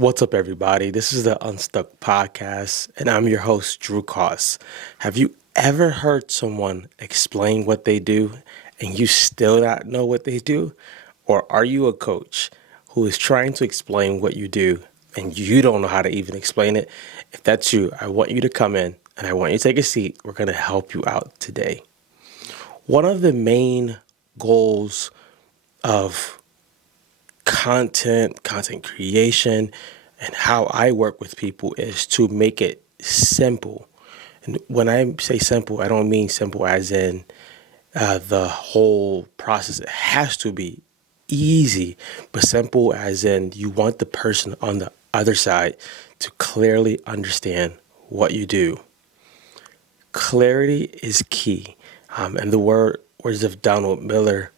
What's up, everybody? This is the Unstuck Podcast, and I'm your host, Drew Koss. Have you ever heard someone explain what they do and you still not know what they do? Or are you a coach who is trying to explain what you do and you don't know how to even explain it? If that's you, I want you to come in and I want you to take a seat. We're going to help you out today. One of the main goals of content creation, and how I work with people is to make it simple. And when I say simple, I don't mean simple as in the whole process. It has to be easy, but simple as in you want the person on the other side to clearly understand what you do. Clarity is key. And the words of Donald Miller,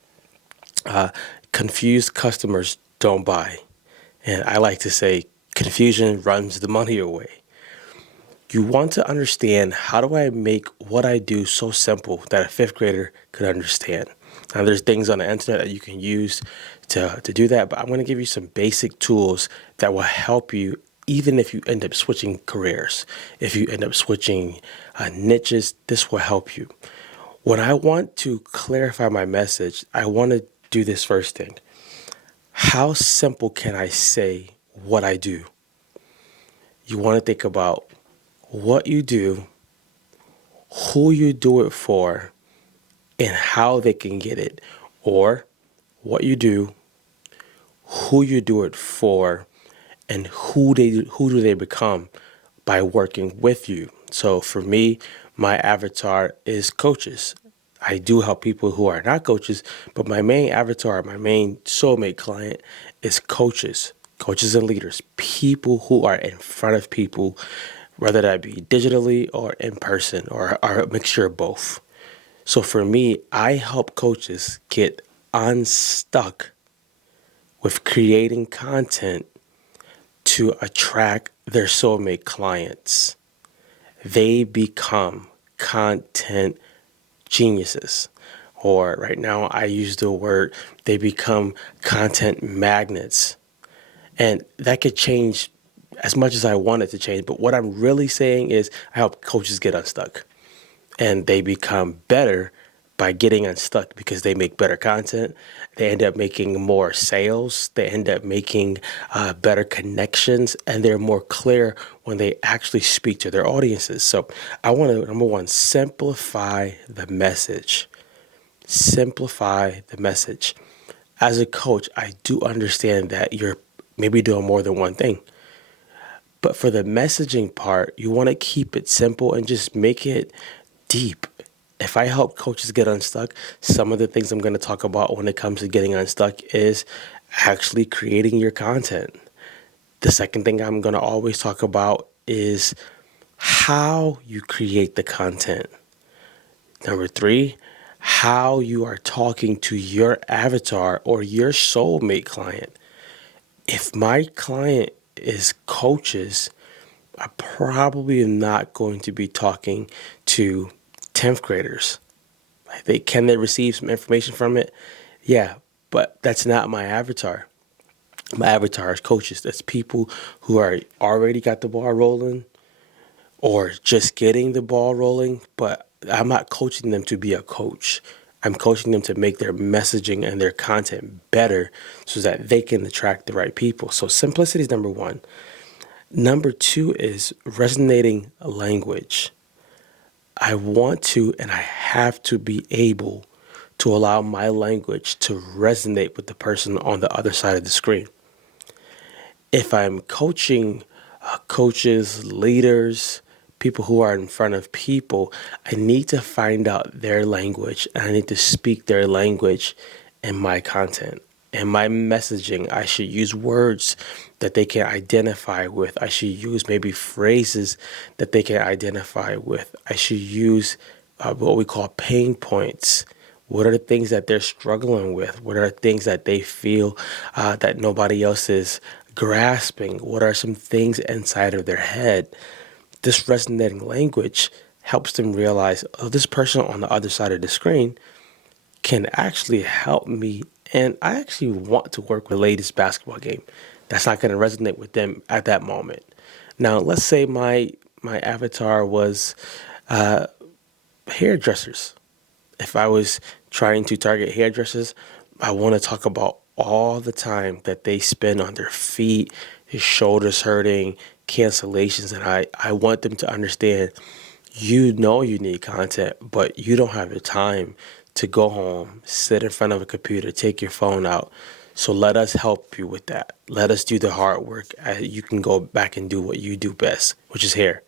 confused customers don't buy. And I like to say confusion runs the money away. You want to understand, how do I make what I do so simple that a fifth grader could understand? Now, there's things on the internet that you can use to do that, but I'm going to give you some basic tools that will help you even if you end up switching careers. If you end up switching niches, this will help you. When I want to clarify my message, I want to do this first thing. How simple can I say what I do? You want to think about what you do, who you do it for, and how they can get it. Or what you do, who you do it for, and who do they become by working with you. So for me, my avatar is coaches. I do help people who are not coaches, but my main avatar, my main soulmate client is coaches and leaders, people who are in front of people, whether that be digitally or in person or a mixture of both. So for me, I help coaches get unstuck with creating content to attract their soulmate clients. They become content geniuses. Or right now, I use the word, they become content magnets. And that could change as much as I want it to change. But what I'm really saying is I help coaches get unstuck. And they become better by getting unstuck because they make better content. They end up making more sales. They end up making better connections. And they're more clear when they actually speak to their audiences. So I want to, number one, simplify the message. Simplify the message. As a coach, I do understand that you're maybe doing more than one thing. But for the messaging part, you want to keep it simple and just make it deep. If I help coaches get unstuck, some of the things I'm going to talk about when it comes to getting unstuck is actually creating your content. The second thing I'm going to always talk about is how you create the content. Number three, how you are talking to your avatar or your soulmate client. If my client is coaches, I probably am not going to be talking to 10th graders. Can they receive some information from it? Yeah, but that's not my avatar. My avatar is coaches. That's people who are already got the ball rolling or just getting the ball rolling, but I'm not coaching them to be a coach. I'm coaching them to make their messaging and their content better so that they can attract the right people. So simplicity is number one. Number two is resonating language. I want to and I have to be able to allow my language to resonate with the person on the other side of the screen. If I'm coaching coaches, leaders, people who are in front of people, I need to find out their language and I need to speak their language in my content. In my messaging, I should use words that they can identify with. I should use maybe phrases that they can identify with. I should use what we call pain points. What are the things that they're struggling with? What are the things that they feel that nobody else is grasping? What are some things inside of their head? This resonating language helps them realize, oh, this person on the other side of the screen can actually help me. And I actually want to work with the latest basketball game. That's not going to resonate with them at that moment. Now, let's say my avatar was hairdressers. If I was trying to target hairdressers, I want to talk about all the time that they spend on their feet, their shoulders hurting, cancellations. And I want them to understand, you know, you need content, but you don't have the time to go home, sit in front of a computer, take your phone out. So let us help you with that. Let us do the hard work. You can go back and do what you do best, which is hair.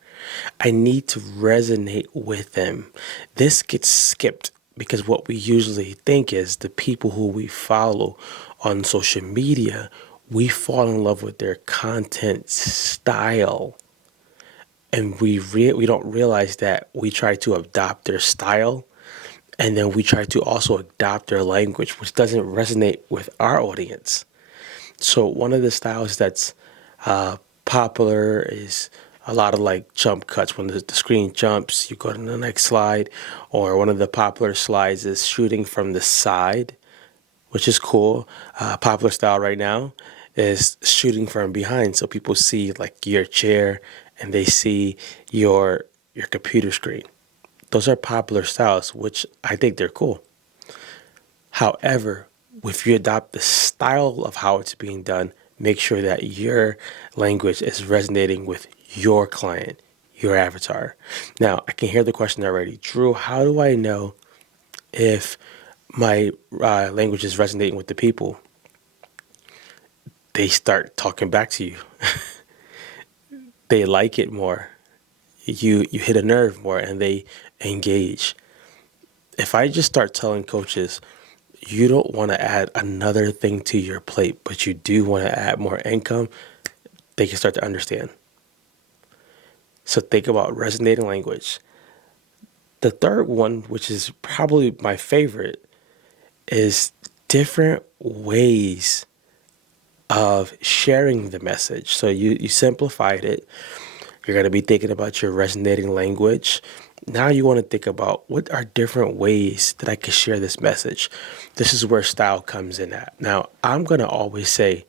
I need to resonate with them. This gets skipped because what we usually think is the people who we follow on social media, we fall in love with their content style. And we don't realize that we try to adopt their style, and then we try to also adopt their language, which doesn't resonate with our audience. So one of the styles that's popular is a lot of like jump cuts. When the screen jumps, you go to the next slide. Or one of the popular slides is shooting from the side, which is cool. Popular style right now is shooting from behind, so people see like your chair and they see your computer screen. Those are popular styles, which I think they're cool. However, if you adopt the style of how it's being done, make sure that your language is resonating with your client, your avatar. Now, I can hear the question already. Drew, how do I know if my language is resonating with the people? They start talking back to you. They like it more. You hit a nerve more and they engage. If I just start telling coaches, you don't want to add another thing to your plate, but you do want to add more income, they can start to understand. So think about resonating language. The third one, which is probably my favorite, is different ways of sharing the message. So you simplified it. You're going to be thinking about your resonating language. Now you want to think about, what are different ways that I can share this message? This is where style comes in at. Now, I'm going to always say,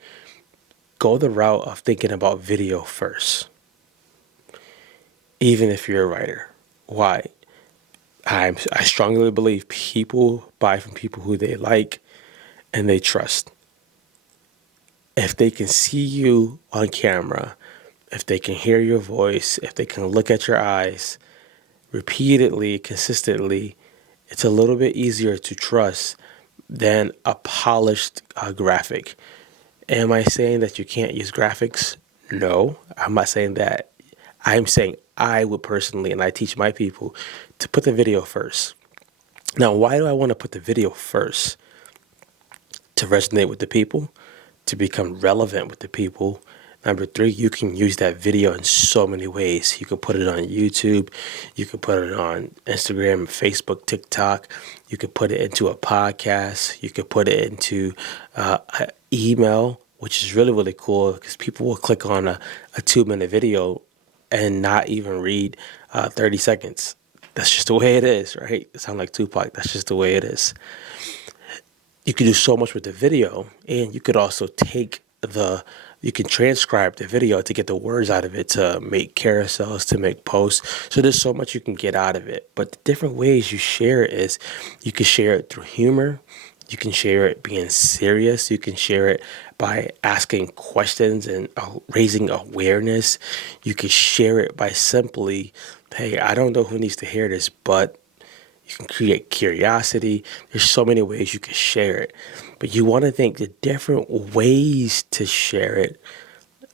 go the route of thinking about video first, even if you're a writer. Why? I strongly believe people buy from people who they like and they trust. If they can see you on camera, if they can hear your voice, if they can look at your eyes repeatedly, consistently, it's a little bit easier to trust than a polished graphic. Am I saying that you can't use graphics? No, I'm not saying that. I'm saying I would personally, and I teach my people, to put the video first. Now, why do I want to put the video first? To resonate with the people, to become relevant with the people. Number three, you can use that video in so many ways. You can put it on YouTube. You can put it on Instagram, Facebook, TikTok. You can put it into a podcast. You can put it into an email, which is really, really cool because people will click on a 2-minute video and not even read 30 seconds. That's just the way it is, right? It sounds like Tupac. That's just the way it is. You can do so much with the video, and you could also you can transcribe the video to get the words out of it, to make carousels, to make posts. So there's so much you can get out of it. But the different ways you share it is, you can share it through humor. You can share it being serious. You can share it by asking questions and raising awareness. You can share it by simply, hey, I don't know who needs to hear this, but you can create curiosity. There's so many ways you can share it. But you want to think the different ways to share it.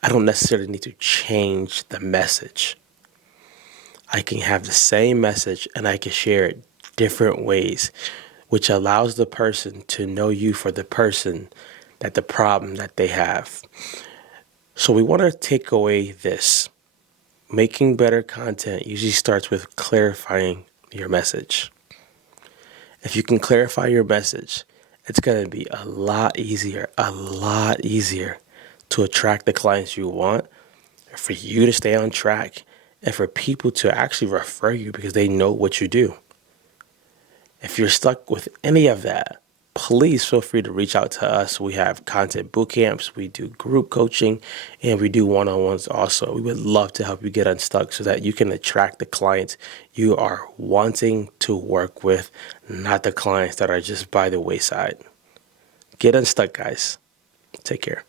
I don't necessarily need to change the message. I can have the same message and I can share it different ways, which allows the person to know you for the person, that the problem that they have. So we want to take away this. Making better content usually starts with clarifying your message. If you can clarify your message, it's going to be a lot easier to attract the clients you want, for you to stay on track, and for people to actually refer you because they know what you do. If you're stuck with any of that, please feel free to reach out to us. We have content boot camps, we do group coaching, and we do one-on-ones also. We would love to help you get unstuck so that you can attract the clients you are wanting to work with, not the clients that are just by the wayside. Get unstuck, guys. Take care.